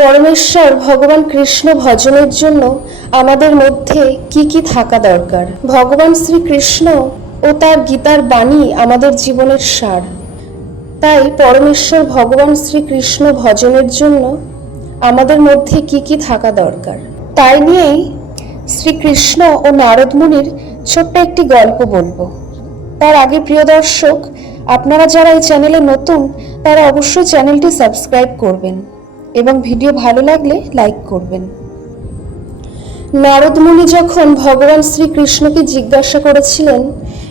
পরমেশ্বর ভগবান কৃষ্ণ ভজনের জন্য আমাদের মধ্যে কি কি থাকা দরকার। ভগবান শ্রীকৃষ্ণ ও তার গীতার বাণী আমাদের জীবনের সার। তাই পরমেশ্বর ভগবান শ্রীকৃষ্ণ ভজনের জন্য আমাদের মধ্যে কি কি থাকা দরকার, তাই নিয়েই শ্রীকৃষ্ণ ও নারদ মুনির ছোট্ট একটি গল্প বলবো। তার আগে প্রিয় দর্শক, আপনারা যারা এই চ্যানেলে নতুন তারা অবশ্যই চ্যানেলটি সাবস্ক্রাইব করবেন এবং ভিডিও ভালো লাগলে লাইক করবেন। নারদ মুনি যখন ভগবান শ্রীকৃষ্ণকে জিজ্ঞাসা করেছিলেন,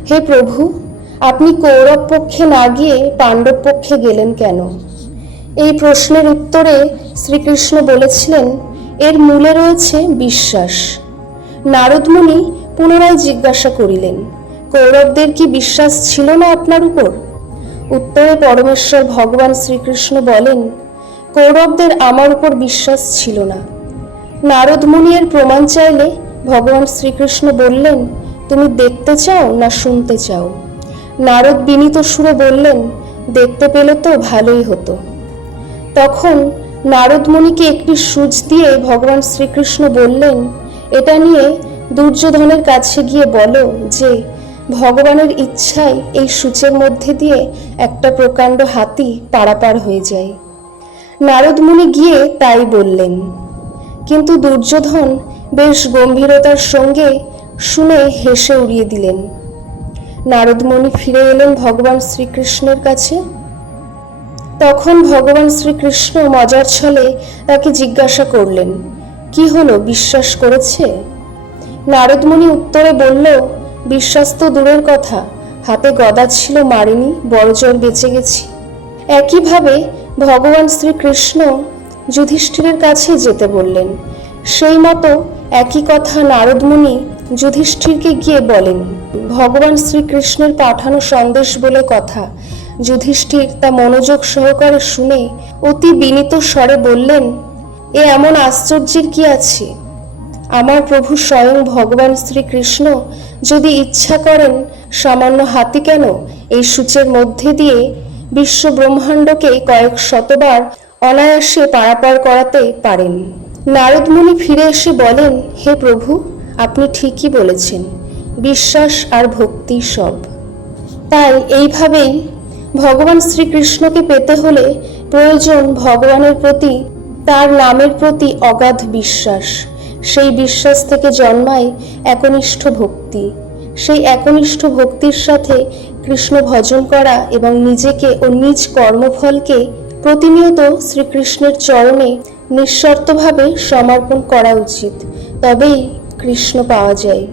হে প্রভু, আপনি কৌরব পক্ষে না গিয়ে পাণ্ডব পক্ষে গেলেন কেন? এই প্রশ্নের উত্তরে শ্রীকৃষ্ণ বলেছিলেন, এর মূলে রয়েছে বিশ্বাস। নারদ মুনি পুনরায় জিজ্ঞাসা করিলেন, কৌরবদের কি বিশ্বাস ছিল না আপনার উপর? উত্তরে পরমেশ্বর ভগবান শ্রীকৃষ্ণ বলেন, কৌরবদের আমার উপর বিশ্বাস ছিল না। নারদ মুনি এর প্রমাণ চাইলে ভগবান শ্রীকৃষ্ণ বললেন, তুমি দেখতে চাও না শুনতে চাও? নারদ বিনীত সুরে বললেন, দেখতে পেলে তো ভালোই হতো। তখন নারদ মুনিকে একটি সূচ দিয়ে ভগবান শ্রীকৃষ্ণ বললেন, এটা নিয়ে দুর্যোধনের কাছে গিয়ে বলো যে ভগবানের ইচ্ছায় এই সূচের মধ্যে দিয়ে একটা প্রকাণ্ড হাতি পারাপার হয়ে যায়। নারদ মুনি গিয়ে তাই বললেন, কিন্তু দুর্যোধন বেশ গম্ভীরতার সঙ্গে শুনে হেসে উড়িয়ে দিলেন। নারদ মুনি ফিরে এলেন ভগবান শ্রীকৃষ্ণের কাছে। তখন ভগবান শ্রীকৃষ্ণ মজার ছলে তাকে জিজ্ঞাসা করলেন, কি হলো, বিশ্বাস করেছে? নারদ মুনি উত্তরে বলল, বিশ্বাস তো দূরের কথা, হাতে গদা ছিল, মারিনি, বড়জোর বেঁচে গেছি। একইভাবে ভগবান শ্রীকৃষ্ণ যুধিষ্ঠিরের কাছে যেতে বললেন। সেই মতো একই কথা নারদ মুনি যুধিষ্ঠিরকে গিয়ে বলেন। ভগবান শ্রীকৃষ্ণের পাঠানো সন্দেশ বলে কথা। যুধিষ্ঠির তা মনোযোগ সহকারে শুনে অতি বিনীত স্বরে বললেন, এ এমন আশ্চর্যের কি আছে? আমার প্রভু স্বয়ং ভগবান শ্রীকৃষ্ণ যদি ইচ্ছা করেন, সামান্য হাতি কেন এই সূচের মধ্যে দিয়ে বিশ্ব ব্রহ্মাণ্ডকে কয়েক শতবার অনায়াসে পারাপার করাতে পারেন। নারদ মুনি ফিরে এসে বলেন, হে প্রভু, আপনি ঠিকই বলেছেন, বিশ্বাস আর ভক্তি সব। তাই এইভাবেই ভগবান শ্রীকৃষ্ণকে পেতে হলে প্রয়োজন ভগবানের প্রতি, তার নামের প্রতি অগাধ বিশ্বাস। সেই বিশ্বাস থেকে জন্মায় একনিষ্ঠ ভক্তি। সেই একনিষ্ঠ ভক্তির সাথে কৃষ্ণ ভজন করা এবং নিজেকে ও নিজ কর্মফলকে প্রতিনিয়ত শ্রীকৃষ্ণের চরণে নিঃশর্তভাবে সমর্পণ করা উচিত। তবেই কৃষ্ণ পাওয়া যায়।